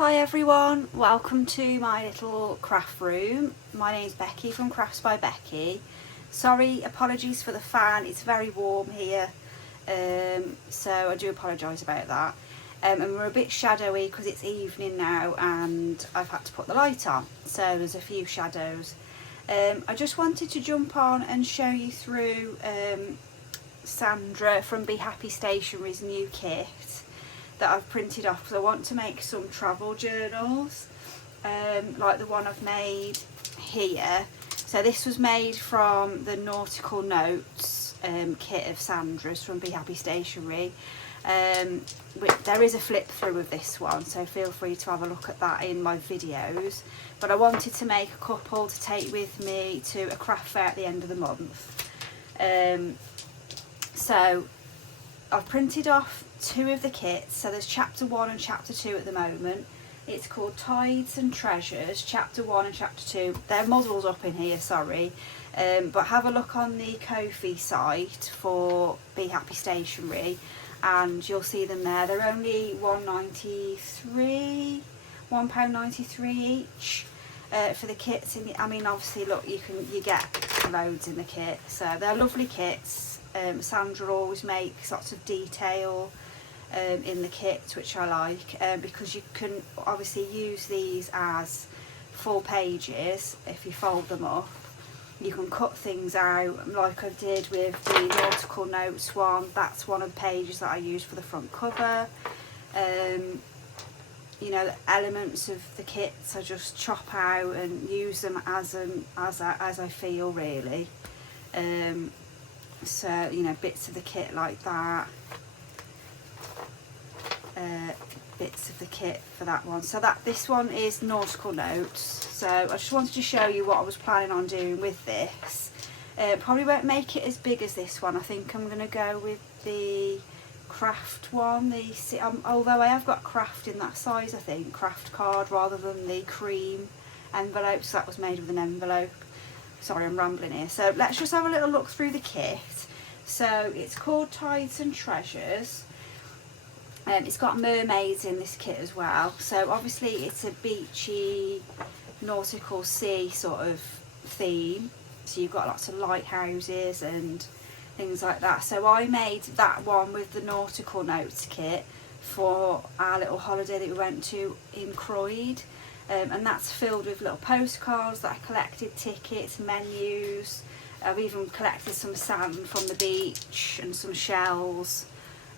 Hi everyone, welcome to my little craft room. My name's Becky from Crafts by Becky. Sorry, apologies for the fan, it's very warm here, so I do apologise about that. And we're a bit shadowy because it's evening now and I've had to put the light on, so there's a few shadows. I just wanted to jump on and show you through Sandra from BeeHappyStationery's new kit that I've printed off, because I want to make some travel journals like the one I've made here. So this was made from the Nautical Notes kit of Sandra's from BeeHappyStationery. There is a flip through of this one, so feel free to have a look at that in my videos, but I wanted to make a couple to take with me to a craft fair at the end of the month. So I've printed off two of the kits, so there's chapter 1 and chapter 2 at the moment. It's called Tides and Treasures, chapter 1 and chapter 2. They're models up in here, sorry, but have a look on the Ko-fi site for BeeHappyStationery and you'll see them there. They're only £1.93 each for the kits. And I mean, obviously, look, you get loads in the kit, so they're lovely kits. Sandra always makes lots of detail in the kit, which I like, because you can obviously use these as full pages if you fold them up. You can cut things out like I did with the Nautical Notes one. That's one of the pages that I used for the front cover. You know, the elements of the kits I just chop out and use them as I feel, really. So, you know, bits of the kit like that, bits of the kit for that one. So this one is Nautical Notes. So I just wanted to show you what I was planning on doing with this. Probably won't make it as big as this one. I think I'm going to go with the craft one. Although I have got craft in that size, I think, craft card rather than the cream envelope. So that was made with an envelope. Sorry, I'm rambling here. So let's just have a little look through the kit. So it's called Tides and Treasures. It's got mermaids in this kit as well. So obviously it's a beachy, nautical sea sort of theme. So you've got lots of lighthouses and things like that. So I made that one with the Nautical Notes kit for our little holiday that we went to in Croyd. And that's filled with little postcards that I collected, tickets, menus. I've even collected some sand from the beach and some shells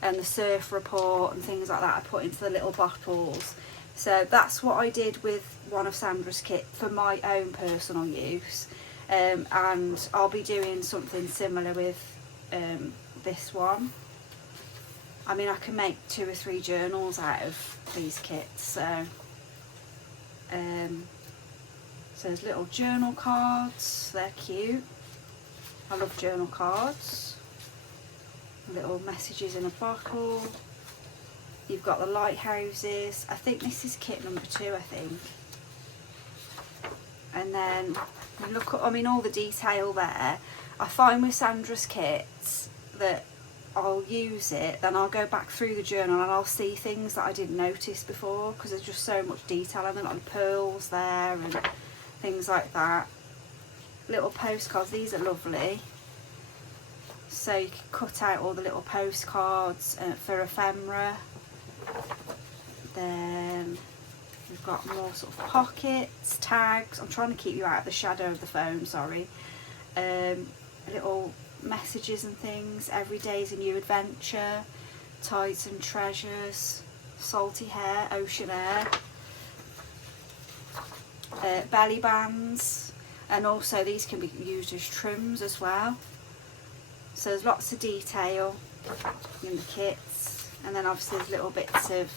and the surf report and things like that I put into the little bottles. So that's what I did with one of Sandra's kit for my own personal use. And I'll be doing something similar with this one. I mean, I can make 2 or 3 journals out of these kits. So there's little journal cards, they're cute. I love journal cards. Little messages in a bottle. You've got the lighthouses. I think this is kit number 2, I think. And then you look at, I mean, all the detail there. I find with Sandra's kits that I'll use it, then I'll go back through the journal and I'll see things that I didn't notice before, because there's just so much detail and then like the pearls there and things like that. Little postcards, these are lovely. So you can cut out all the little postcards for ephemera. Then we've got more sort of pockets, tags. I'm trying to keep you out of the shadow of the phone, sorry. Little messages and things. Every day's a new adventure. Tides and treasures. Salty hair, ocean air. Belly bands. And also these can be used as trims as well. So there's lots of detail in the kits, and then obviously there's little bits of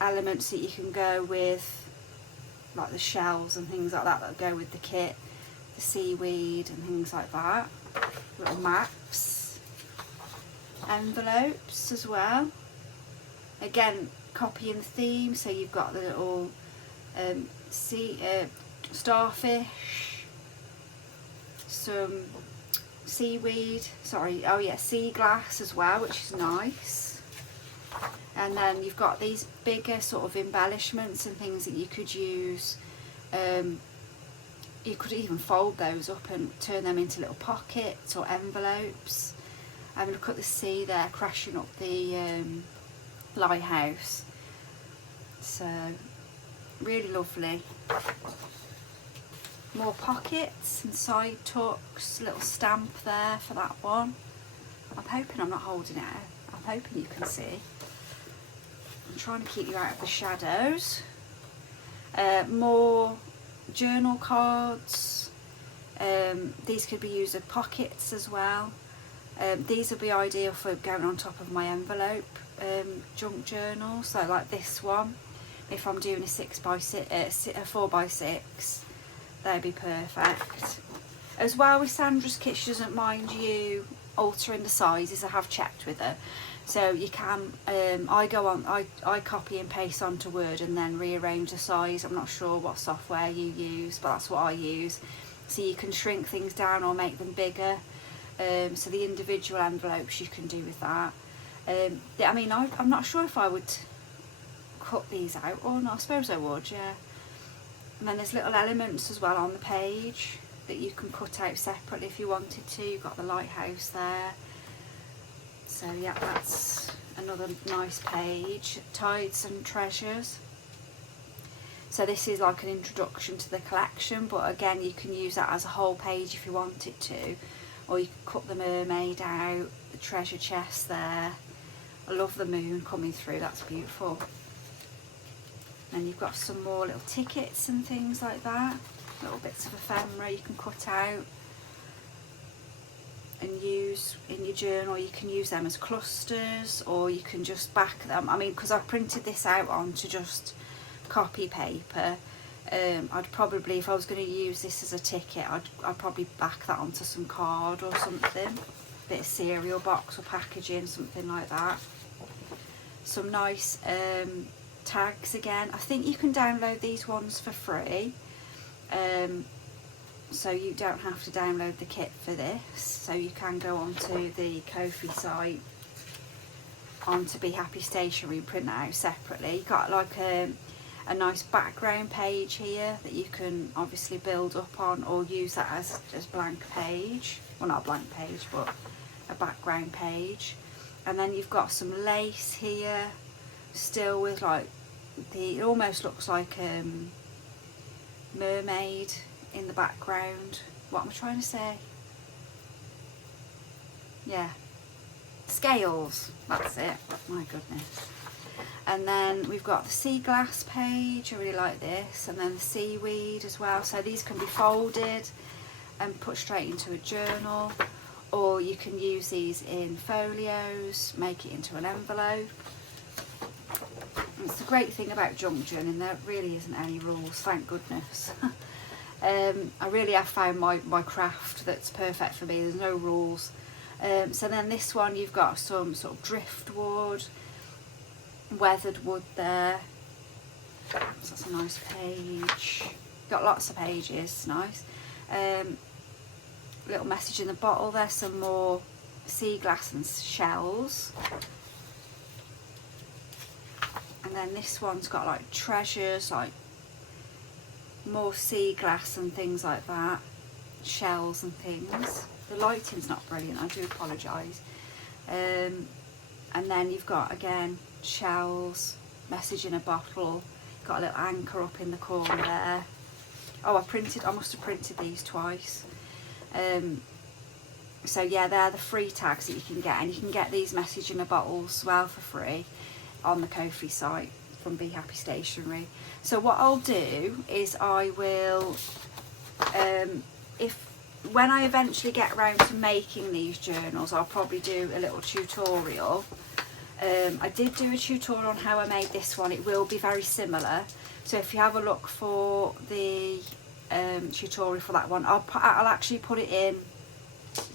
elements that you can go with, like the shells and things like that that go with the kit, the seaweed and things like that. Little maps, envelopes as well. Again, copying the theme, so you've got the little starfish, some seaweed, sorry, oh yeah, sea glass as well, which is nice. And then you've got these bigger sort of embellishments and things that you could use. You could even fold those up and turn them into little pockets or envelopes. And look at the sea there crashing up the lighthouse. So really lovely. More pockets and side tucks, little stamp there for that one. I'm hoping I'm not holding it out. I'm hoping you can see. I'm trying to keep you out of the shadows. More journal cards. These could be used as pockets as well. These would be ideal for going on top of my envelope junk journal. So like this one, if I'm doing a 4x6, they'd be perfect. As well with Sandra's kit, she doesn't mind you altering the sizes. I have checked with her, so you can. I copy and paste onto Word and then rearrange the size. I'm not sure what software you use, but that's what I use. So you can shrink things down or make them bigger. So the individual envelopes you can do with that. I mean, I'm not sure if I would cut these out or not. I suppose I would, yeah. And then there's little elements as well on the page that you can cut out separately if you wanted to. You've got the lighthouse there. So yeah, that's another nice page. Tides and treasures. So this is like an introduction to the collection, but again you can use that as a whole page if you wanted to. Or you could cut the mermaid out, the treasure chest there. I love the moon coming through, that's beautiful. And you've got some more little tickets and things like that. Little bits of ephemera you can cut out and use in your journal. You can use them as clusters, or you can just back them. I mean, because I've printed this out onto just copy paper, I'd probably, if I was going to use this as a ticket, I'd probably back that onto some card or something. A bit of cereal box or packaging, something like that. Some nice tags again. I think you can download these ones for free, so you don't have to download the kit for this. So you can go onto the Ko-fi site, onto BeeHappyStationery, and print that out separately. You've got like a nice background page here that you can obviously build up on, or use that as blank page. Well, not a blank page, but a background page. And then you've got some lace here, still with like it almost looks like mermaid in the background. What am I trying to say? Yeah, scales, that's it. My goodness. And then we've got the sea glass page. I really like this. And then the seaweed as well. So these can be folded and put straight into a journal, or you can use these in folios, make it into an envelope. It's the great thing about junk journaling, there really isn't any rules, thank goodness. I really have found my craft that's perfect for me. There's no rules. So then this one, you've got some sort of driftwood, weathered wood there. So that's a nice page. Got lots of pages, nice. Little message in the bottle there, some more sea glass and shells. And then this one's got like treasures, like more sea glass and things like that, shells and things. The lighting's not brilliant, I do apologise. And then you've got again shells, message in a bottle, got a little anchor up in the corner there. Oh, I must have printed these twice. So yeah, they're the free tags that you can get, and you can get these message in a bottles as well for free on the Ko-fi site from BeeHappyStationery. So what I'll do is I will, when I eventually get around to making these journals, I'll probably do a little tutorial. I did do a tutorial on how I made this one. It will be very similar. So if you have a look for the tutorial for that one, I'll actually put it in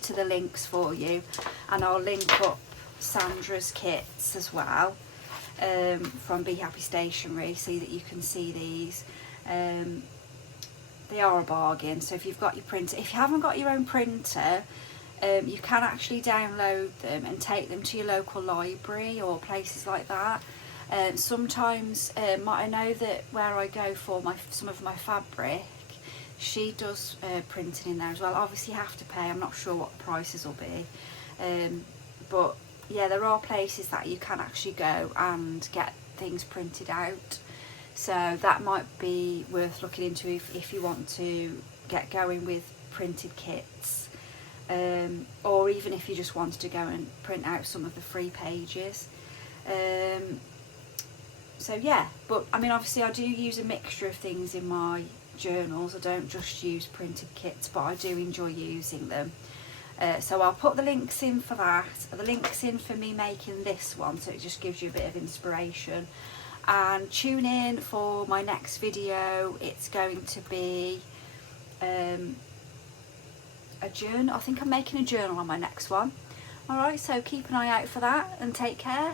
to the links for you, and I'll link up Sandra's kits as well from BeeHappyStationery, so that you can see these. They are a bargain. So if you've got your printer, if you haven't got your own printer, you can actually download them and take them to your local library or places like that. Sometimes I know that where I go for some of my fabric, she does printing in there as well. Obviously you have to pay, I'm not sure what the prices will be, but yeah, there are places that you can actually go and get things printed out, so that might be worth looking into if you want to get going with printed kits, or even if you just wanted to go and print out some of the free pages. So yeah, but I mean obviously I do use a mixture of things in my journals. I don't just use printed kits, but I do enjoy using them. So I'll put the links in for that, the links in for me making this one, so it just gives you a bit of inspiration. And tune in for my next video. It's going to be a journal. I think I'm making a journal on my next one. Alright, so keep an eye out for that and take care.